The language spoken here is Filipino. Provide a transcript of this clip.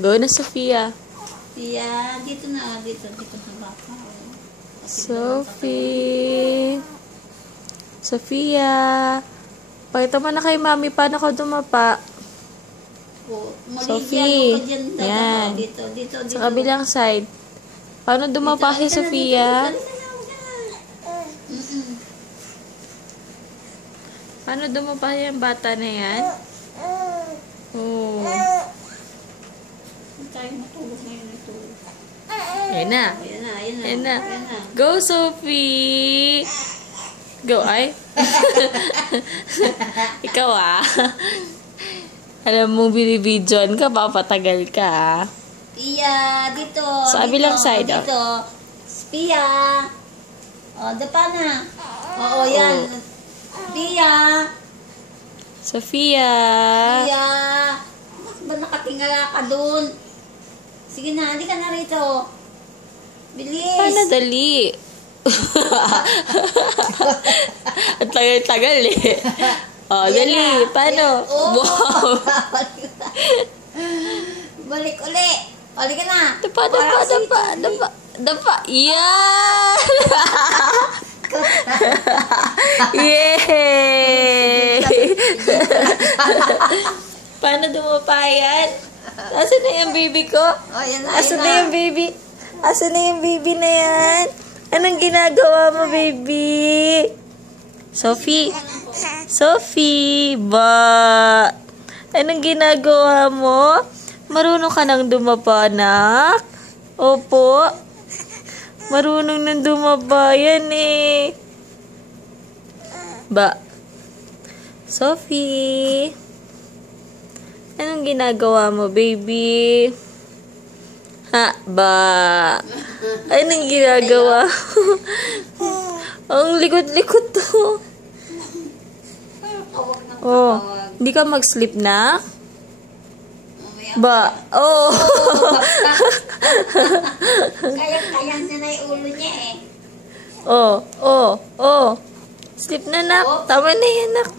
Go na, Sofia. Sophia, dito na. Dito sa baka. Sophie. Sofia. Pakita mo na kay mami paano ka dumapa. Sophie. Yan. Dito. Sa kabilang side. Paano dumapa si Sofia? Paano dumapa yung bata na yan? Oh. Tayo matulog ngayon ito. Ayan na. Ayan na. Go, Sophie! Go, ay. Ikaw, Alam mo, binibidyon ka, papatagal ka, Pia, dito. Sa kabilang side, Dito. Pia. Dapa na. Oo, yan. Pia. Sofia. Pia. Bakit ba nakatingala ka dun? Sige na, hindi ka na rito. Bilis. Paano dali? At tagal-tagal dali. Paano? Wow. Balik uli. Balik ka na. Dapa. Yan! Yay! Paano dumapa yan? Asan na yung baby ko? Asan na yung baby? Asan na yung baby na yan? Anong ginagawa mo, baby? Sophie? Ba? Anong ginagawa mo? Marunong ka nang dumapa, anak? Opo. Marunong nang dumaba yan Ba? Sophie? Anong ginagawa mo, baby? Ba? Anong ginagawa mo? Ang likot-likot to. Hindi ka mag-sleep na? Ba? Kaya na yung ulo niya Sleep na, nak. Tama na yan, nak.